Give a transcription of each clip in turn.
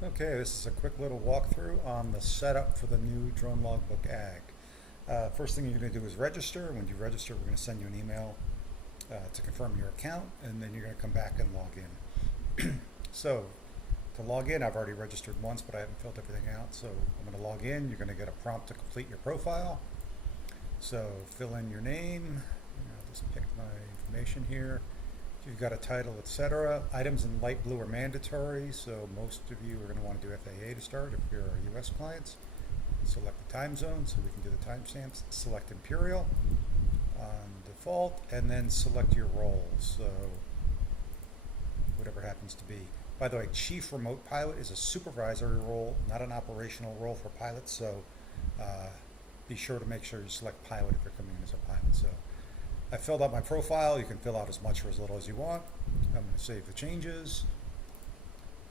Okay, this is a quick little walkthrough on the setup for the new Drone Logbook Ag. First thing you're going to do is register. When you register, we're going to send you an email to confirm your account, and then you're going to come back and log in. So, to log in, I've already registered once, but I haven't filled everything out. So, I'm going to log in. You're going to get a prompt to complete your profile. So, fill in your name. I'll just pick my information here. You've got a title, etc. Items in light blue are mandatory, so most of you are going to want to do FAA to start if you're our US clients. Select the time zone so we can do the timestamps. Select Imperial on default, and then select your roles, so whatever happens to be. By the way, Chief Remote Pilot is a supervisory role, not an operational role for pilots, so be sure to make sure you select pilot if you're coming in as a pilot. So I filled out my profile. You can fill out as much or as little as you want. I'm going to save the changes.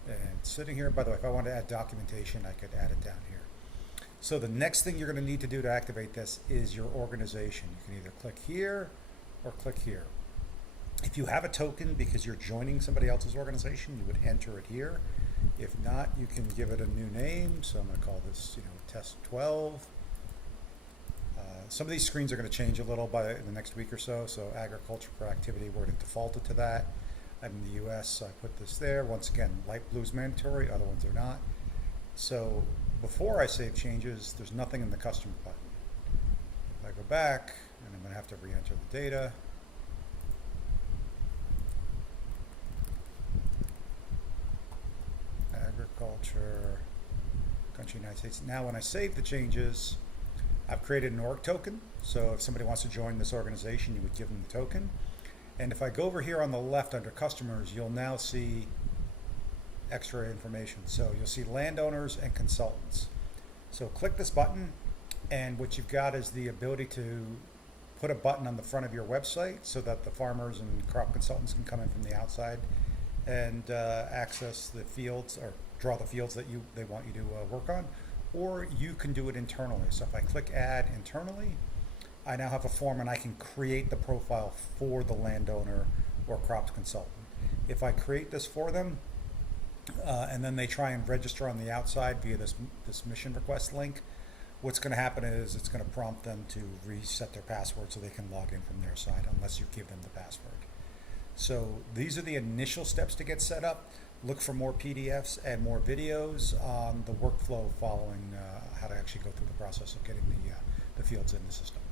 And sitting here, by the way, if I want to add documentation, I could add it down here. So the next thing you're going to need to do to activate this is your organization. You can either click here or click here. If you have a token because you're joining somebody else's organization, you would enter it here. If not, you can give it a new name. So I'm going to call this, Test 12. Some of these screens are going to change a little by the next week or so. So agriculture per activity, we're going to default it to that. I'm in the US, so I put this there. Once again, light blue is mandatory, other ones are not. So before I save changes, there's nothing in the customer button. If I go back, and I'm going to have to re-enter the data. Agriculture, country, United States. Now when I save the changes, I've created an org token, so if somebody wants to join this organization, you would give them the token. And if I go over here on the left under customers, you'll now see extra information. So you'll see landowners and consultants. So click this button, and what you've got is the ability to put a button on the front of your website so that the farmers and crop consultants can come in from the outside and access the fields or draw the fields that they want you to work on. Or you can do it internally. So if I click add internally, I now have a form and I can create the profile for the landowner or crops consultant. If I create this for them, and then they try and register on the outside via this mission request link, what's going to happen is it's going to prompt them to reset their password so they can log in from their side unless you give them the password. So these are the initial steps to get set up. Look for more PDFs and more videos on the workflow following how to actually go through the process of getting the fields in the system.